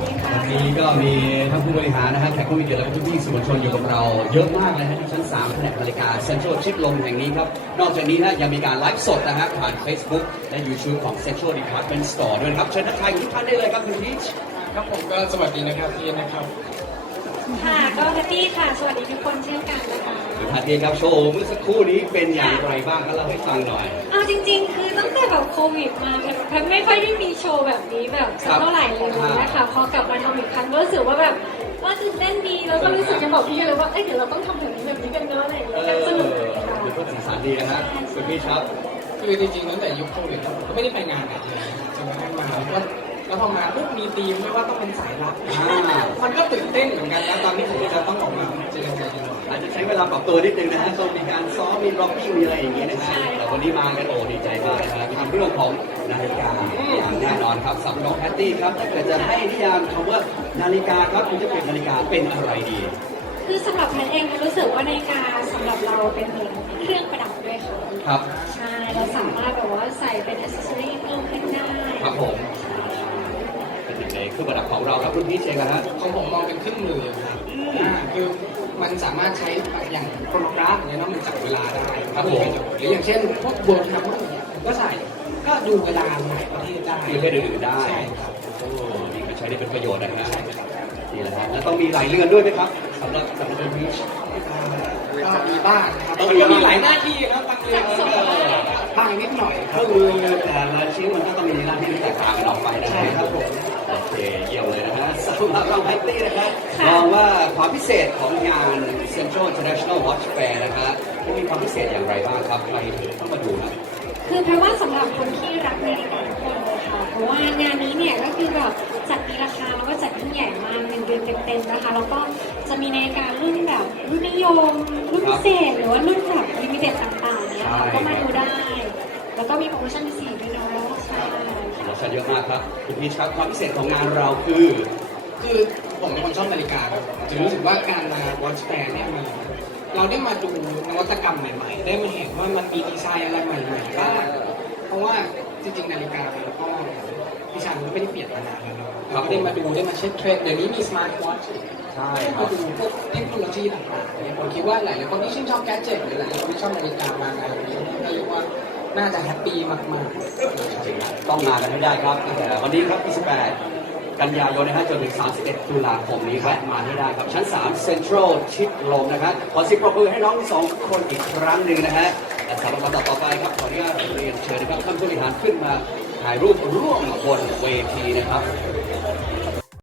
วันนี้ก็มีท่านผู้บริหารนะครับแขกผู้มีเกียรติและทุกที่สุวรรณชนอยู่กับเราเยอะมากเลยที่ชั้นสามแผนกบริการเซ็นทรัลชิปลมแห่งนี้ครับ นอกจากนี้นะยังมีการไลฟ์สดนะครับ ผ่าน Facebook และ YouTube ของ Central Department Store ด้วยครับเชิญทักทายทุกท่านได้เลยครับคุณพีชครับผมก็สวัสดีนะครับพีชนะครับ ค่ะก็แฮปตี้ค่ะ สวัสดีทุกคนเช่นกันนะคะพาเียครับโชว์เมื่อสักครู่นี้เป็นอย่างไรบ้างก็เล่าให้ฟังหน่อยอ้าวจริงๆคือตั้งแต่แบบโควิดมาแพทไม่ค่อยได้มีโชว์แบบนี้แบบเท่าไหร่เลยนะพอกลับมาทำอีกครั้งก็รู้สึกว่าแบบ ว่าตื่นเต้นดีแล้วก็รู้สึกจะบอกพี่เลยว่า เอ้ยเดี๋ยวเราต้องทำแบบนี้แบบนี้กันเนาะอะไรอย่างเงี้ยสนุกเดี๋ยวก็สื่อสารดีนะฮะคุณพี่ครับคือจริงๆตั้งแต่ยุคโควิดก็ไม่ได้ไปงานอะไรจนกระทั่งมาแล้วก็แล้วพอมาปุ๊บมีธีมไม่ว่าต้องเป็นสายลับมันก็ตื่นเต้นเหมือนกันนะตอนนี้ผมจะต้องออกมาเจอกันอาจจะใช้เวลาปรับตัวนิดนึงนะฮะต้องมีการซ้อมมีร็อกกิ้งมีอะไรอย่างเงี้ยนะฮะแต่วันนี้มากันโอ้ดีใจมากนะครับทำเรื่องของนาฬิกาอย่างแน่นอนครับสำหรับแพตตี้ครับถ้าเกิดจะให้นิยามคำว่านาฬิกาครับคุณจะเป็นนาฬิกาเป็นอะไรดี คือสำหรับแพทเองก็รู้สึกว่านาฬิกาสำหรับเราเป็นเครื่องประดับด้วยค่ะครับ ใช่เราสามารถแบบว่าใส่เป็นอัซเซอรี่เพิ่มขึ้นได้ครับผมคือระดับของเราครับรุ่นนี้เชงนะฮะของผมมองเป็นเครื่องมือครับคือมันสามารถใช้อย่างโปรแกรมเนี่ยนอนจับเวลาได้ครับผม หรืออย่างเช่นพวกบนครับพวกเนี้ยก็ใส่ก็ดูเวลาไหนก็ได้ประเภทอื่นๆได้ ใช่ครับโอ้ใช้ได้เป็นประโยชน์นะครับใช่ครับนี่แหละับแล้วต้องมีหลายเรื่องด้วยไหมครับสำหรับสำหรับมี้็มีบ้างครับองมีหลายหน้าที่ครับบางเรื่องบางนิดหน่อยก็คือแต่ละชิ้นมันก็ต้องมีหน้าที่แตกต่างกันออกไปใช่ครับผมเยี่ยมเลยนะฮะสำหรับรองแฮตตี้นะครับมองว่าความพิเศษของงาน Central i n t เ r n a t i o n a l Watch f นะครับมีความพิเศษอย่างไรบ้างครับใครต้องมาดูนะคือเพราะว่าสำหรับคนที่รักนาฬิกาทุกคนเลยค่ะเพราะว่างานนี้เนี่ยก็คือแบบ จัดมีราคาแล้วก็จัดที่ใหญ่มากเป็นเดือนเต็มๆนะคะ แล้วก็จะมีนาฬิการรุ่นแบบ รุ่นนิยม รุ่นพิเศษหรือว่ารุ่นแบบพิเศษต่างๆเนี่ยค่ะก็มาดูได้แล้วก็มีโปรโมชั่นพิเศษด้วยเนาะใช่ปรโมชั่นเยอะมากครับคุณพีครับความพิเศษของงานเราคือ คือผมเป็นคนชอบนาฬิกาจึงรู้สึกว่าการมาวอชแฟนเนี่ยมาเราได้มาดูนวัตกรรมใหม่ ๆ ได้มาเห็นว่ามันมีดีไซน์อะไรใหม่ๆบ้างเพราะว่าจริง ๆ นาฬิกาแล้วก็พิชานันไม่ได้เปลี่ยนมานานแล้วเราได้มาดูได้มาเช็คเทรนด์เดี๋ยวนี้มีสมาร์ทวอชใช่ครดูพวกเทคโนโลยีต่างๆผมคิดว่าหลายๆคนที่ชื่นชอบแกจิตหรือหลายคนที่ชอบนาฬิกามากเงี้ยน่าจะแฮปปี้มากๆ ต้องมากันให้ได้ครับ วันนี้ครับ28กันยายนนะับจนถึง 31 ตุลาคมนี้ครับ มาให้ได้ครับ ชั้น 3 Central ชิดลมนะครับ ขอสิบปรบมือให้น้องสองคนอีกครั้งหนึ่งนะฮะและสำหรับคนต่อไปครับ ขออนุญาตเรียนเชิญนะครับท่านผู้บริหารขึ้นมาถ่ายรูปร่วมบนเวทีนะครับ